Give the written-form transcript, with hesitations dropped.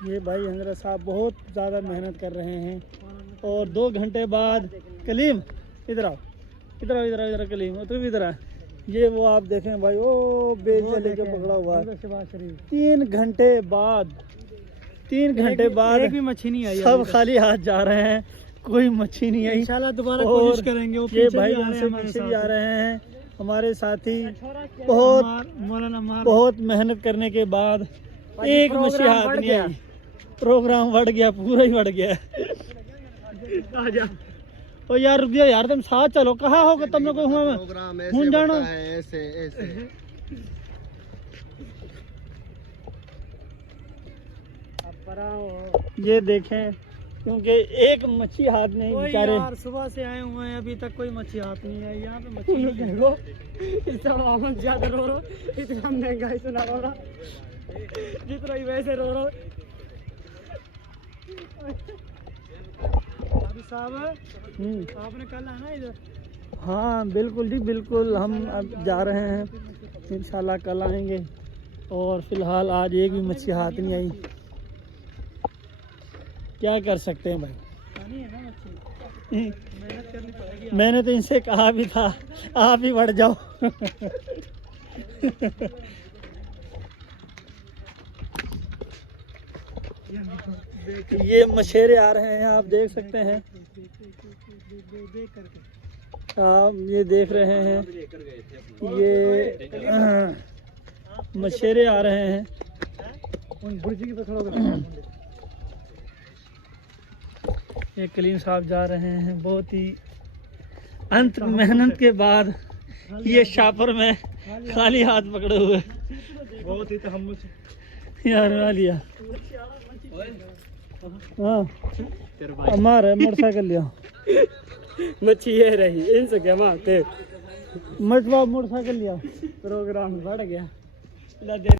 ये भाई हजरत साहब बहुत ज़्यादा मेहनत कर रहे हैं और 2 घंटे बाद कलीम इधर आओ इधर आओ इधर आओ इधर कलीम तू भी इधर आ। ये वो आप देखें भाई ओ बेच लेके पकड़ा हुआ है 3 घंटे बाद 3 घंटे बाद एक भी मच्छी नहीं आई। सब खाली हाथ जा रहे हैं, कोई मच्छी नहीं आई। इंशाल्लाह दोबारा कोशिश करेंगे। वो ये भाई हमसे पीछे भी आ रहे हैं हमारे साथी। बहुत मेहनत करने के बाद एक मच्छी हाथ नहीं आई। प्रोग्राम बढ़ गया, पूरा ही बढ़ गया। आजा ओ यार रुक जाओ यार, तुम साथ चलो। कहाँ होगा तुमने कोई हुआ हूँ जाना ऐसे ऐसे। ये देखें क्योंकि एक मच्छी हाथ नहीं बेचारे। यार सुबह से आए हुए हैं अभी तक कोई मच्छी हाथ नहीं आई। यहाँ पे मच्छी देखो इतना ज्यादा रो रहा, इतना महंगाई सुना रो रहा, जितना ही वैसे रो रहा। अभी साहब आपने कल आना इधर? हाँ बिल्कुल जी बिल्कुल, हम अब जा रहे हैं इंशाल्लाह कल आएंगे। और फिलहाल आज एक भी मच्छी हाथ नहीं आई। क्या कर सकते हैं भाई, पानी है ना मच्छी, मेहनत करनी पड़ेगी। मैंने तो इनसे कहा भी था आप ही बढ़ जाओ। ये मछेरे आ रहे हैं, आप देख सकते हैं। आप ये देख रहे हैं, ये मछेरे आ रहे हैं। ये कलीम साहब जा रहे हैं बहुत ही अंत मेहनत के बाद। ये शापर में खाली हाथ पकड़े हुए, बहुत ही तहम्मुल यार लिया। हाँ हमारा मोटरसाइकिल लिया। मच्छी ये रही, इनसे क्या मारते मछुआ मोटरसाइकिल लिया। प्रोग्राम बढ़ गया।